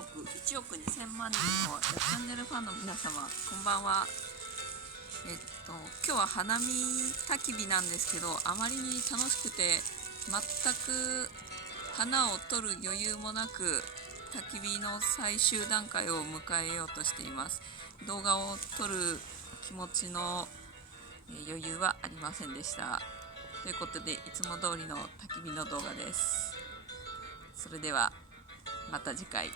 1億2000万人のチャンネルファンの皆様、こんばんは。今日は花見焚き火なんですけど、あまりに楽しくて全く花を撮る余裕もなく、焚き火の最終段階を迎えようとしています。動画を撮る気持ちの余裕はありませんでした。ということで、いつも通りの焚き火の動画です。それではまた次回。